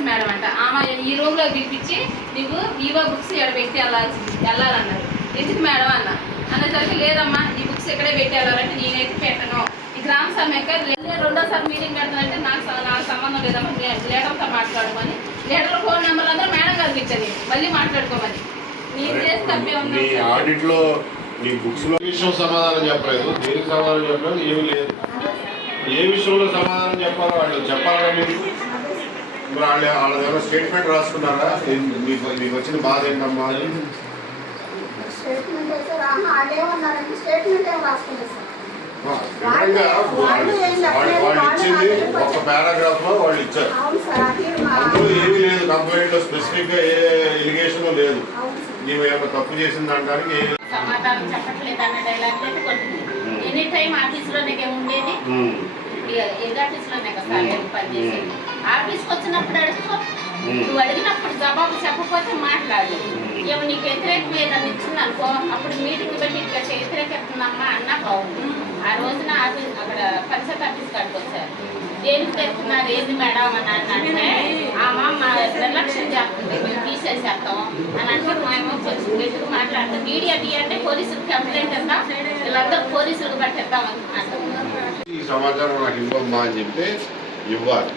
Madam అంట. ఆమె ఈ రూమ్లో పిలిపించి నువ్వు ఈవో బుక్స్ ఇక్కడ పెట్టి వెళ్ళాల్సి వెళ్ళాలన్నారు. ఎందుకు మేడం అన్న? అన్నసరికి లేదమ్మా ఈ బుక్స్ ఇక్కడే పెట్టి వెళ్ళాలంటే నేనైతే పెట్టను. ఈ గ్రామ సమ్మెక రెండోసారి మీటింగ్ పెడతానంటే నాకు నాకు సంబంధం లేదమ్మా. లే- లీడర్తో మాట్లాడుకొని లీడర్ ఫోన్ నెంబర్ అందరూ మేడం గారికి ఇచ్చేది. మళ్ళీ మాట్లాడుకోమని. నేను చేసి తప్పే ఉంది? సార్. ఆడిట్లో మీ బుక్స్లో ఏ విషయం సమాధానం చెప్పలేదు. దేనికి సమాధానం చెప్పలేదు? ఏమీ లేదు. ఏ విషయంలో సమాధానం చెప్పాలో వాళ్ళు చెప్పాలా మీరు? వాళ్ళ వాళ్ళ దగ్గర స్టేట్మెంట్ రాసుకున్నారా? మీకు మీకు వచ్చిన బాధ ఏంటమ్మా అని వాళ్ళు ఇచ్చింది ఒక పారాగ్రాఫ్లో వాళ్ళు ఇచ్చారు. అందులో ఏమీ లేదు కంప్లైంట్లో స్పెసిఫిక్గా ఏ ఎలిగేషన్ లేదు. నీవు ఏమైనా తప్పు చేసింది అనడానికి ఏ సమాధానం చెప్పట్లేదు అన్న డైలాగ్ ఎనీ టైం ఆఫీస్లోనే ఉండేది. ఏదో ఆఫీస్లోనే కదా సార్ ఏం పని చేసేది. ఆఫీస్కి వచ్చినప్పుడు అడుగుకో ఉమ్. నువ్వు అడిగినప్పుడు జవాబు చెప్పకపోతే మాట్లాడు. ఏమో నీకు వ్యతిరేకం ఏదన్నా ఇచ్చింది అనుకో అప్పుడు మీటింగ్ పెట్టి ఇక్కడ వ్యతిరేకెత్తుందమ్మా అన్నా బాగుంది ఆ రోజున ఆఫీస్ అక్కడ పంచాయత్ ఆఫీస్ కాడికి వచ్చారు. దేనికి తెస్తున్నారు ఏంది మేడం అని అంటే ఆమె మా నిర్లక్ష్యం చేస్తుంది మేము తీసేసేస్తాం అని అంటే మేము గట్టిగా మాట్లాడతాం. మీడియా తీయంటే పోలీసులకు కంప్లైంట్ వీళ్ళందరూ పోలీసులకు పట్టిద్దాం ఈ సమాచారం నాకు ఇవ్వమ్మా అని చెప్తే ఇవ్వాలి.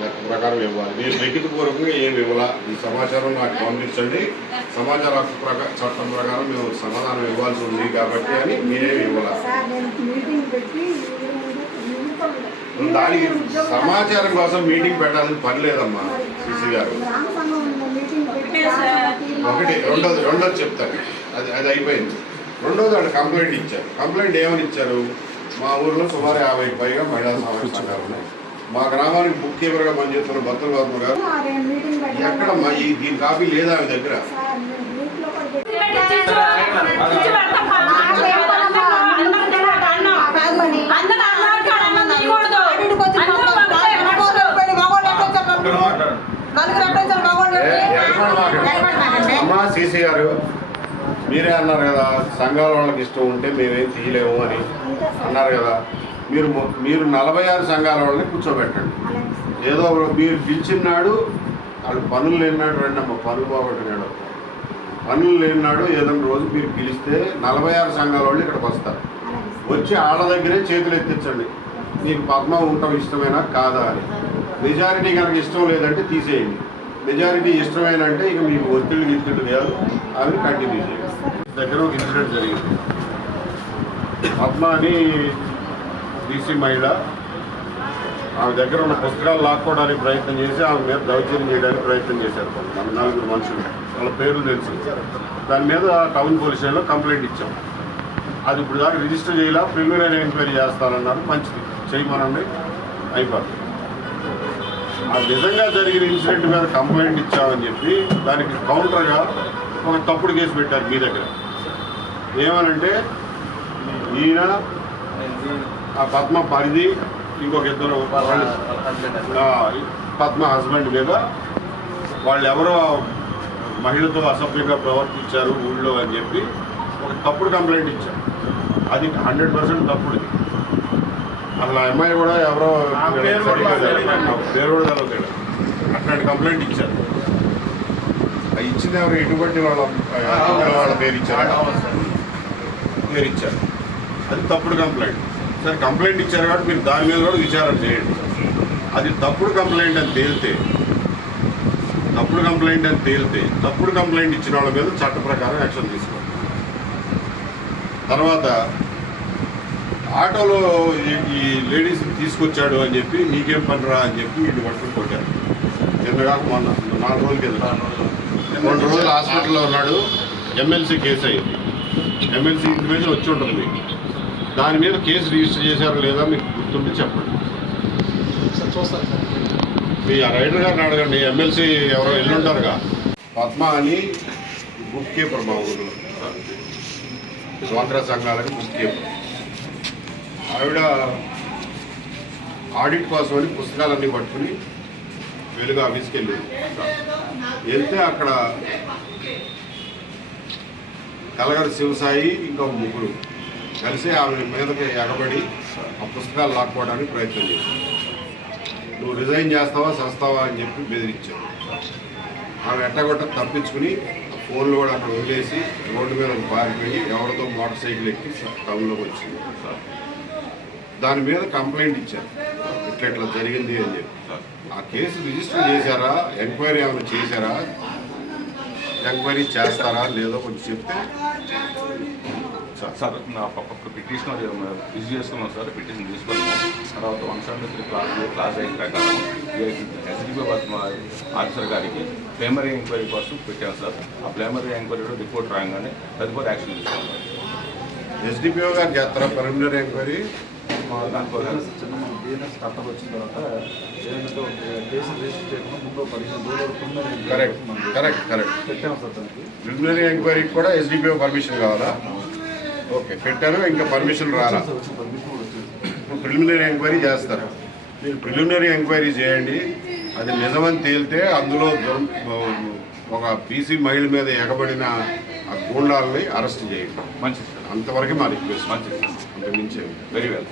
లెక్క ప్రకారం ఇవ్వాలి. మీరు లిఖితపూర్వకంగా ఏమి ఇవ్వాలా? ఈ సమాచారం నాకు పంపించండి. సమాచార హక్కు ప్రకారం చట్టం ప్రకారం మేము సమాధానం ఇవ్వాల్సి ఉంది కాబట్టి అని మీరేమి ఇవ్వాలా? సార్ నేను మీటింగ్ పెట్టి ఈ ముందు మీటింగ్ దానికి సమాచారం కోసం మీటింగ్ పెట్టాల్సిన పని లేదమ్మా సిసి గారు. ఒకటి రెండోది రెండోది చెప్తాను. అది అది అయిపోయింది. రెండోది వాళ్ళు కంప్లైంట్ ఇచ్చారు. కంప్లైంట్ ఏమని ఇచ్చారు? మా ఊర్లో సుమారు యాభై పైగా మహిళా సమావేశ సంఘాలు ఉన్నాయి. మా గ్రామానికి బుక్ కీపర్గా పనిచేస్తున్న భక్తుల గౌతమ్ గారు. ఎక్కడ మా ఈ దీని కాపీ లేదా ఆమె దగ్గర సార్ నేను గ్రూప్లో కూడా పెట్టి ఏ, ఎక్కడ మాట్లాడు? అమ్మా గారు మీరే అన్నారు కదా సంఘాల వాళ్ళకి ఇష్టం ఉంటే మేమేం తీయలేము అని అన్నారు కదా. మీరు మీరు నలభై ఆరు సంఘాల వాళ్ళని కూర్చోబెట్టండి. ఏదో ఒక- మీరు పిలిచినాడు వాళ్ళు పనులు లేనినాడు రండి అమ్మ పనులు బాగొట్టినాడు పనులు లేనినాడు ఏదైనా రోజు మీరు పిలిస్తే నలభై ఆరు సంఘాల వాళ్ళు ఇక్కడికి వస్తారు. వచ్చి ఆళ్ళ దగ్గరే చేతులు ఎత్తించండి. మీకు పద్మ ఉండటం ఇష్టమేనా? కాదా అని. మెజారిటీ కనుక ఇష్టం లేదంటే తీసేయండి. మెజారిటీ ఇష్టమైన అంటే ఇక మీకు ఒత్తిళ్ళు గిత్తిళ్ళు వేయాలి అవి కంటిన్యూ చేయాలి దగ్గర ఒక ఇన్సిడెంట్ జరిగింది. పద్మ అని బీసీ మహిళ ఆమె దగ్గర ఉన్న పుస్తకాలు లాక్కోవడానికి ప్రయత్నం చేసి ఆమె మీద దౌర్జన్యం చేయడానికి ప్రయత్నం చేశారు మన నలుగురు మనుషులు. వాళ్ళ పేర్లు తెలుసు. దాని మీద టౌన్ పోలీస్ స్టేషన్లో కంప్లైంట్ ఇచ్చాం. అది ఇప్పుడు దాకా రిజిస్టర్ చేయాల ప్రిలిమినరీ ఎంక్వైరీ చేస్తానన్నారు. మంచిది. చేయమనండి. అయిపోతుంది. ఆ నిజంగా జరిగిన ఇన్సిడెంట్ మీద కంప్లైంట్ ఇచ్చామని చెప్పి దానికి కౌంటర్గా ఒక తప్పుడు కేసు పెట్టారు మీ దగ్గర. ఏమనంటే ఈయన ఆ పద్మ పరిధి ఇంకొక ఇద్దరు పద్మ హస్బెండ్ మీద వాళ్ళు ఎవరో మహిళతో అసభ్యంగా ప్రవర్తించారు ఊళ్ళో అని చెప్పి ఒక తప్పుడు కంప్లైంట్ ఇచ్చారు. అది హండ్రెడ్ పర్సెంట్ తప్పుడు అసలు ఆ అమ్మాయి కూడా ఎవరో పేరు కూడా తెలియదు అట్లాంటి కంప్లైంట్ ఇచ్చారు. ఆ ఇచ్చిన ఎవరు? ఎటువంటి వాళ్ళ వాళ్ళ పేరు ఇచ్చారు? పేరు ఇచ్చారు. అది తప్పుడు కంప్లైంట్ సరే కంప్లైంట్ ఇచ్చారు కాబట్టి మీరు దాని మీద కూడా విచారణ చేయండి. అది తప్పుడు కంప్లైంట్ అని తేలితే తప్పుడు కంప్లైంట్ అని తేలితే తప్పుడు కంప్లైంట్ ఇచ్చిన వాళ్ళ మీద చట్ట ప్రకారం యాక్షన్ తీసుకోండి. తర్వాత ఆటోలో ఈ- లేడీస్ తీసుకొచ్చాడు అని చెప్పి నీకేం పనిరా? అని చెప్పి వీళ్ళు పట్టుకుని కొట్టారు. నిన్నగాక మొన్న నాలుగు రోజుల కింద. రెండు రోజులు హాస్పిటల్లో ఉన్నాడు. ఎమ్మెల్సీ కేసు అయింది. ఎమ్మెల్సీ ఇంటిమేషన్ వచ్చి ఉంటుంది మీకు. దాని మీద కేసు రిజిస్టర్ చేశారో లేదా మీకు గుర్తుంటే చెప్పండి. మీ ఆ రైడర్ గారిని అడగండి. ఎమ్మెల్సీ ఎవరో ఎల్లుంటారుగా. పద్మ అని బుక్ కీపర్ మా ఊళ్ళో స్వాతంత్ర సంఘాలకు బుక్ కీపర్ ఆవిడ ఆడిట్ కోసం అని పుస్తకాలన్నీ పట్టుకుని వెలుగు ఆఫీస్కి వెళ్ళింది వెళ్తే అక్కడ కలగడ శివసాయి ఇంకా ముగ్గురు కలిసి ఆమె మీదకి ఎగబడి ఆ పుస్తకాలు లాక్కోవడానికి ప్రయత్నం చేశాను నువ్వు రిజైన్ చేస్తావా చేస్తావా అని చెప్పి బెదిరించావు ఆమె ఎట్టగొట్ట తప్పించుకుని ఫోన్లు కూడా అక్కడ వదిలేసి రోడ్డు మీద పారిపోయి ఎవరితో మోటార్ సైకిల్ ఎక్కి టౌన్లోకి వచ్చింది. దాని మీద కంప్లైంట్ ఇచ్చారు. ఇట్లా ఇట్లా జరిగింది అని చెప్పి. ఆ కేసు రిజిస్టర్ చేశారా? ఎంక్వైరీ ఏమైనా చేశారా? ఎంక్వైరీ చేస్తారా లేదో కొంచెం చెప్తే. సార్ సార్ నా పక్క పిటిషన్ రిజిస్టర్ చేసుకున్నాం సార్ పిటిషన్ తీసుకున్నాము. తర్వాత one seventy three clause clause అయిన ప్రకారం ఎస్డిపి ఆఫీసర్ గారికి ప్రైమరీ ఎంక్వైరీ కోసం పెట్టాం సార్. ఆ ప్రైమరీ ఎంక్వైరీలో రిపోర్ట్ రాగానే తదుపరి యాక్షన్ తీసుకున్నాం. ఎస్డిపిఓ గారు చేస్తారా? Preliminary enquiry? దానికోసం చిన్న వచ్చిన తర్వాత ఏదంటే ఒక కేసు రిజిస్టర్ చేయకుండా ముందు పదిహేను రోజుల వరకు ఉందని కరెక్ట్ కరెక్ట్ కరెక్ట్. పెట్టాం సార్ దానికి. ప్రిలిమినరీ ఎంక్వైరీకి కూడా ఎస్డిపిఓ పర్మిషన్ కావాలా? ఓకే పెట్టారు ఇంకా పర్మిషన్ రాలా? ఇప్పుడు ప్రిలిమినరీ ఎంక్వైరీ చేస్తారు. మీరు ప్రిలిమినరీ ఎంక్వైరీ చేయండి అది నిజమని తేలితే అందులో ఒక బీసీ మహిళ మీద ఎగబడిన ఆ గూండాలని అరెస్ట్ చేయండి. మంచిది అంతవరకు మా రిక్వెస్ట్. మంచిది సార్. అంత మించేది వెరీ వెల్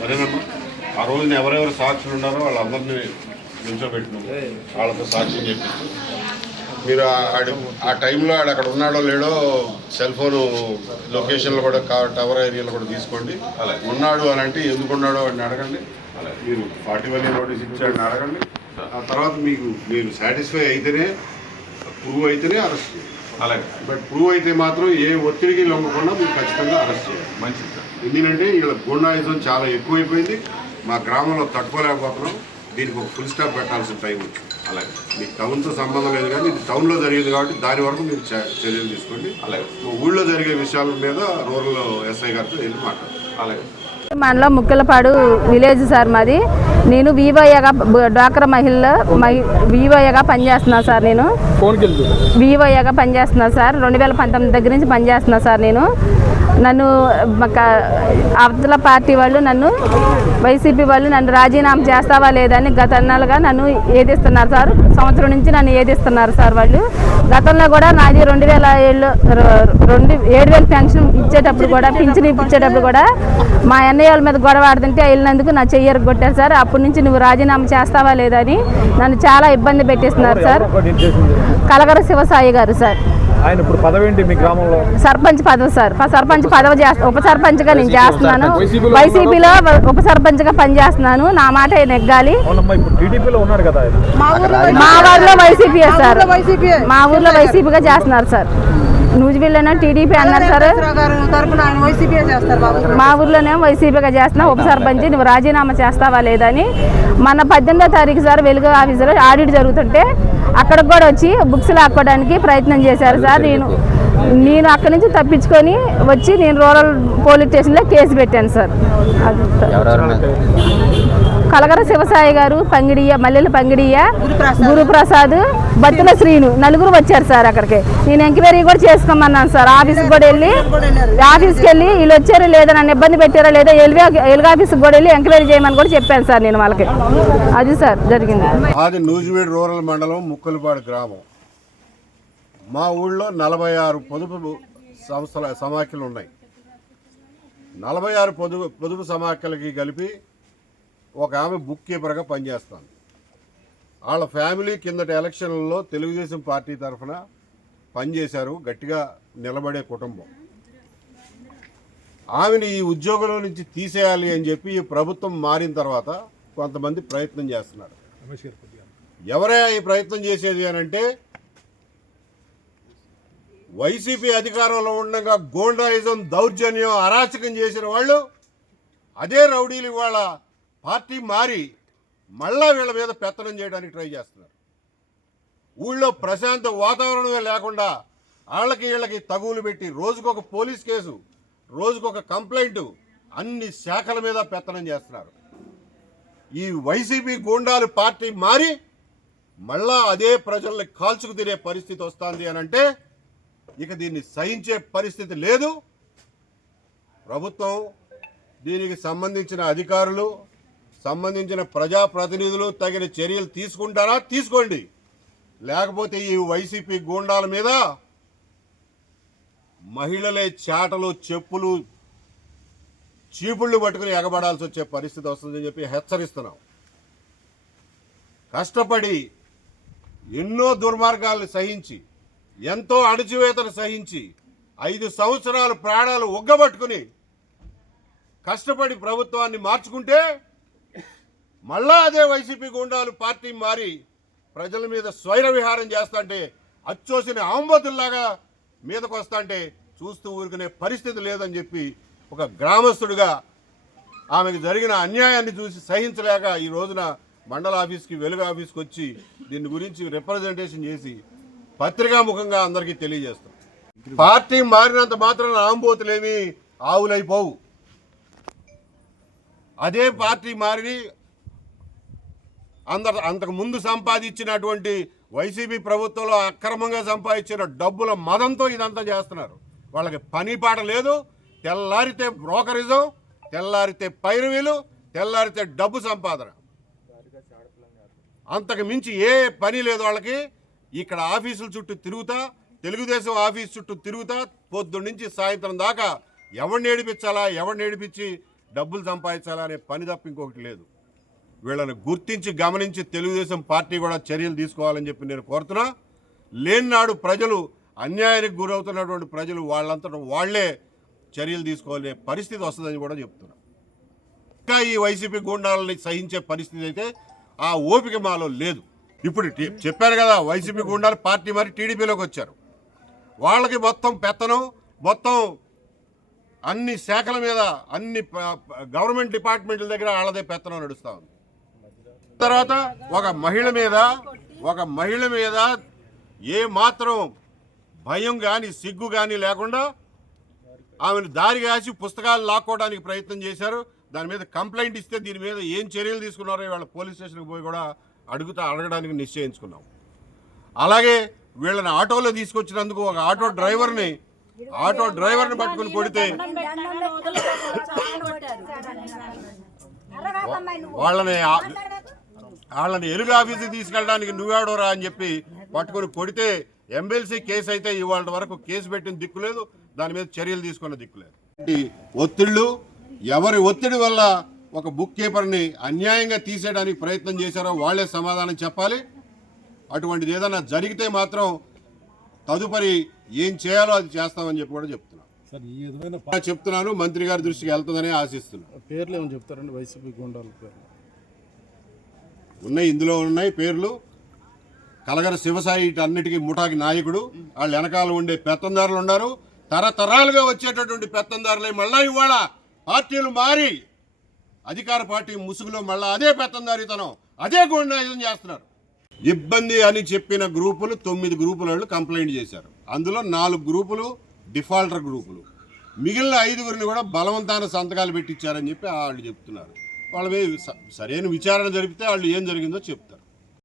సరేనమ్మా. ఆ రోజున ఎవరెవరు సాక్షులు ఉన్నారో వాళ్ళందరినీ నిల్చోబెట్టినాము వాళ్ళతో సాక్ష్యం చెప్పిస్తూ మీరు ఆ- ఆడి ఆ టైంలో ఆడు అక్కడ ఉన్నాడో లేడో సెల్ ఫోన్ లొకేషన్లో కూడా కా- టవర్ ఏరియాలో కూడా తీసుకోండి. అలాగే. ఉన్నాడు అని అంటే ఎందుకు ఉన్నాడో అని అడగండి. అలాగే. మీరు ఫార్టీ వన్ నోటీస్ ఇచ్చాడని అడగండి. ఆ తర్వాత మీకు మీరు సాటిస్ఫై అయితేనే ప్రూవ్ అయితేనే అరెస్ట్ చేయండి. అలాగే. బట్ ప్రూవ్ అయితే మాత్రం ఏ ఒత్తిడికి లొంగకుండా మీరు ఖచ్చితంగా అరెస్ట్ చేయాలి మంచిది. ఎందుకంటే వీళ్ళ గుండాయుధం చాలా ఎక్కువైపోయింది. మా గ్రామంలో తట్టుకోలేకపోతున్నాం దీనికి ఒక ఫుల్ స్టాప్ పెట్టాల్సిన టైం అలాగే. మీకు టౌన్తో సంబంధం లేదు కానీ ఇది టౌన్లో జరిగింది కాబట్టి దాని వరకు మీరు చర్యలు తీసుకోండి. అలాగే. మా ఊళ్ళో జరిగే విషయాల మీద రూరల్ ఎస్ఐ గారితో వెళ్ళి మాట్లాడండి అలాగే. మనలో ముక్కలపాడు విలేజ్ సార్ మాది. నేను వివోఏగా డ్వాక్రా మహిళలో వివోఏగా పనిచేస్తున్నాను సార్ నేను. వివోఏగా పనిచేస్తున్నాను సార్. రెండు వేల పంతొమ్మిది దగ్గర నుంచి పనిచేస్తున్నా సార్ నేను. నన్ను అవతల పార్టీ వాళ్ళు నన్ను వైసీపీ వాళ్ళు నన్ను రాజీనామా చేస్తావా లేదని గత నెలగా నన్ను ఏదిస్తున్నారు సార్? సంవత్సరం నుంచి నన్ను ఏదిస్తున్నారు సార్ వాళ్ళు? గతంలో కూడా నాది రెండు వేల ఏళ్ళు రెండు ఏడు వేలు పెన్షన్ ఇచ్చేటప్పుడు కూడా పింఛన్ ఇప్పించేటప్పుడు కూడా మా అన్నయ్య వాళ్ళ మీద గొడవ ఆడుతుంటే వెళ్ళినందుకు నా చెయ్యరు కొట్టారు సార్. అప్పటి నుంచి నువ్వు రాజీనామా చేస్తావా లేదని నన్ను చాలా ఇబ్బంది పెట్టేస్తున్నారు సార్. కలగర శివసాయి గారు సార్. ఆయన ఇప్పుడు పదవి ఏంటి మీ గ్రామంలో? సర్పంచ్ పదవి సార్. సర్పంచ్ పదవి చేస్తా ఉప సర్పంచ్గా నేను చేస్తున్నాను. వైసీపీలో ఉప సర్పంచ్గా పనిచేస్తున్నాను. నా మాట నెగ్గాలి. అవునమ్మా ఇప్పుడు టీడీపీలో ఉన్నారు కదా ఆయన. మా ఊర్లో మా ఊర్లో వైసీపీ సార్. వైసీపీ మా ఊర్లో వైసీపీగా చేస్తున్నారు సార్. నూజివీడులోనే టీడీపీ అన్నారు సార్. మా ఊర్లోనే వైసీపీగా చేస్తున్నా ఉప సర్పంచ్ నువ్వు రాజీనామా చేస్తావా లేదని మన పద్దెనిమిదో తారీఖు సార్ వెలుగు ఆఫీసులో ఆడిట్ జరుగుతుంటే అక్కడికి కూడా వచ్చి బుక్స్ లాక్కోవడానికి ప్రయత్నం చేశారు సార్. నేను నేను అక్కడి నుంచి తప్పించుకొని వచ్చి నేను రూరల్ పోలీస్ స్టేషన్లో కేసు పెట్టాను సార్. అది సార్. కలగర శివసాయి గారు పంగిడియ మల్లెల పంగిడియ గురుప్రసాద్ బత్తుల శ్రీను నలుగురు వచ్చారు సార్ అక్కడికి. నేను ఎంక్వైరీ కూడా చేసుకోమన్నాను సార్. ఆఫీస్కి కూడా వెళ్ళి ఆఫీస్కి వెళ్ళి వీళ్ళు వచ్చారో లేదా నన్ను ఇబ్బంది పెట్టారో లేదా ఎలుగా ఎలుగు ఆఫీస్కి కూడా వెళ్ళి ఎంక్వైరీ చేయమని కూడా చెప్పాను సార్ నేను వాళ్ళకి. అది సార్ జరిగింది. అది నూజివీడు రూరల్ మండలం ముక్కలపాడు గ్రామం. మా ఊళ్ళో నలభై ఆరు పొదుపు సంస్థల సమాఖ్యలు ఉన్నాయి నలభై ఆరు పొదుపు పొదుపు సమాఖ్యలకి కలిపి ఒక ఆమె బుక్ కీపర్గా పనిచేస్తాను. వాళ్ళ ఫ్యామిలీ కిందటి ఎలక్షన్లలో తెలుగుదేశం పార్టీ తరఫున పనిచేశారు గట్టిగా నిలబడే కుటుంబం. ఆమెను ఈ ఉద్యోగంలో నుంచి తీసేయాలి అని చెప్పి ఈ ప్రభుత్వం మారిన తర్వాత కొంతమంది ప్రయత్నం చేస్తున్నారు. ఎవరే ఈ ప్రయత్నం చేసేది అని అంటే వైసీపీ అధికారంలో ఉండగా గోండాయిజం దౌర్జన్యం అరాచకం చేసిన వాళ్ళు అదే రౌడీలు ఇవాళ పార్టీ మారి మళ్ళా వీళ్ళ మీద పెత్తనం చేయడానికి ట్రై చేస్తున్నారు. ఊళ్ళో ప్రశాంత వాతావరణమే లేకుండా వాళ్ళకి వీళ్ళకి తగువులు పెట్టి రోజుకొక పోలీస్ కేసు రోజుకొక కంప్లైంట్ అన్ని శాఖల మీద పెత్తనం చేస్తున్నారు. ఈ వైసీపీ గూండాలు పార్టీ మారి మళ్ళా అదే ప్రజల్ని కాల్చుకు తినే పరిస్థితి వస్తుంది అని అంటే ఇక దీన్ని సహించే పరిస్థితి లేదు. ప్రభుత్వం దీనికి సంబంధించిన అధికారులు సంబంధించిన ప్రజాప్రతినిధులు తగిన చర్యలు తీసుకుంటారా? తీసుకోండి. లేకపోతే ఈ వైసీపీ గూండాల మీద మహిళలే చాటలు చెప్పులు చీపుళ్ళు పట్టుకుని ఎగబడాల్సి వచ్చే పరిస్థితి వస్తుందని చెప్పి హెచ్చరిస్తున్నాం. కష్టపడి ఎన్నో దుర్మార్గాలను సహించి ఎంతో అణచివేతను సహించి ఐదు సంవత్సరాలు ప్రాణాలు ఒగ్గబట్టుకుని కష్టపడి ప్రభుత్వాన్ని మార్చుకుంటే మళ్ళా అదే వైసీపీ గుండాలు పార్టీ మారి ప్రజల మీద స్వైర విహారం చేస్తాంటే అచ్చోసిన ఆంబతుల్లాగా మీదకు వస్తాంటే చూస్తూ ఊరుకునే పరిస్థితి లేదని చెప్పి ఒక గ్రామస్తుడిగా ఆమెకు జరిగిన అన్యాయాన్ని చూసి సహించలేక ఈ రోజున మండల ఆఫీస్కి వెలుగు ఆఫీస్కి వచ్చి దీని గురించి రిప్రజెంటేషన్ చేసి పత్రికాముఖంగా అందరికీ తెలియజేస్తాం. పార్టీ మారినంత మాత్రాన ఆంబోతులేమి ఆవులైపోవు. అదే పార్టీ మారి అందరు అంతకు ముందు సంపాదించినటువంటి వైసీపీ ప్రభుత్వంలో అక్రమంగా సంపాదించిన డబ్బుల మదంతో ఇదంతా చేస్తున్నారు. వాళ్ళకి పని పాట లేదు తెల్లారితే బ్రోకరిజం తెల్లారితే పైరవీలు తెల్లారితే డబ్బు సంపాదన. అంతకు మించి ఏ పని లేదు వాళ్ళకి. ఇక్కడ ఆఫీసుల చుట్టూ తిరుగుతా తెలుగుదేశం ఆఫీస్ చుట్టూ తిరుగుతా పొద్దున్న నుంచి సాయంత్రం దాకా ఎవరిని ఏడిపించాలా ఎవరిని ఏడిపించి డబ్బులు సంపాదించాలా అనే పని తప్ప ఇంకొకటి లేదు. వీళ్ళని గుర్తించి గమనించి తెలుగుదేశం పార్టీ కూడా చర్యలు తీసుకోవాలని చెప్పి నేను కోరుతున్నా. లేనినాడు ప్రజలు అన్యాయానికి గురవుతున్నటువంటి ప్రజలు వాళ్ళంతటా వాళ్ళే చర్యలు తీసుకోవాలనే పరిస్థితి వస్తుందని కూడా చెప్తున్నా. ఇంకా ఈ వైసీపీ గూండాలని సహించే పరిస్థితి అయితే ఆ ఓపిక మాలో లేదు. ఇప్పుడు చెప్పారు కదా వైసీపీ గుండాలు పార్టీ మరి టీడీపీలోకి వచ్చారు. వాళ్ళకి మొత్తం పెత్తనం మొత్తం అన్ని శాఖల మీద అన్ని గవర్నమెంట్ డిపార్ట్మెంట్ల దగ్గర వాళ్ళదే పెత్తనం నడుస్తూ ఉంది. తర్వాత ఒక మహిళ మీద ఒక మహిళ మీద ఏ మాత్రం భయం కానీ సిగ్గు కానీ లేకుండా ఆమెను దారి కాసి పుస్తకాలు లాక్కోవడానికి ప్రయత్నం చేశారు. దాని మీద కంప్లైంట్ ఇస్తే దీని మీద ఏం చర్యలు తీసుకున్నారో వాళ్ళ పోలీస్ స్టేషన్కి పోయి కూడా అడుగుతా అడగడానికి నిశ్చయించుకున్నాం. అలాగే వీళ్ళని ఆటోలో తీసుకొచ్చినందుకు ఒక ఆటో డ్రైవర్ని ఆటో డ్రైవర్ని పట్టుకుని కొడితే వాళ్ళని వాళ్ళని ఎరుగు ఆఫీస్కి తీసుకెళ్ళడానికి నువ్వాడోరా అని చెప్పి పట్టుకొని కొడితే ఎమ్మెల్సీ కేసు అయితే ఇవాళ వరకు కేసు పెట్టిన దిక్కు లేదు దాని మీద చర్యలు తీసుకున్న దిక్కు లేదు. ఒత్తిళ్ళు ఎవరి ఒత్తిడి వల్ల ఒక బుక్ కీపర్ని అన్యాయంగా తీసేయడానికి ప్రయత్నం చేశారో వాళ్ళే సమాధానం చెప్పాలి. అటువంటిది ఏదైనా జరిగితే మాత్రం తదుపరి ఏం చేయాలో అది చేస్తామని చెప్పి కూడా చెప్తున్నాను చెప్తున్నాను మంత్రి గారి దృష్టికి వెళ్తుందని ఆశిస్తున్నాను. పేర్లు ఏమైనా చెప్తారండి? వైసీపీ గుండాల పేర్లు. ఉన్నాయి ఇందులో ఉన్నాయి పేర్లు. కలగర శివసాయి అన్నిటికీ ముఠాకి నాయకుడు. వాళ్ళ వెనకాల ఉండే పెత్తందారులు ఉన్నారు. తరతరాలుగా వచ్చేటటువంటి పెత్తందారులే మళ్ళా ఇవాళ పార్టీలు మారి అధికార పార్టీ ముసుగులో మళ్ళా అదే పెత్తందారితనం అదే గుండాయుధం చేస్తున్నారు. ఇబ్బంది అని చెప్పిన గ్రూపులు తొమ్మిది గ్రూపుల వాళ్ళు కంప్లైంట్ చేశారు. అందులో నాలుగు గ్రూపులు డిఫాల్టర్ గ్రూపులు. మిగిలిన ఐదుగురిని కూడా బలవంతాన సంతకాలు పెట్టించారని చెప్పి వాళ్ళు చెప్తున్నారు. వాళ్ళ సరైన విచారణ జరిపితే వాళ్ళు ఏం జరిగిందో చెప్తారు.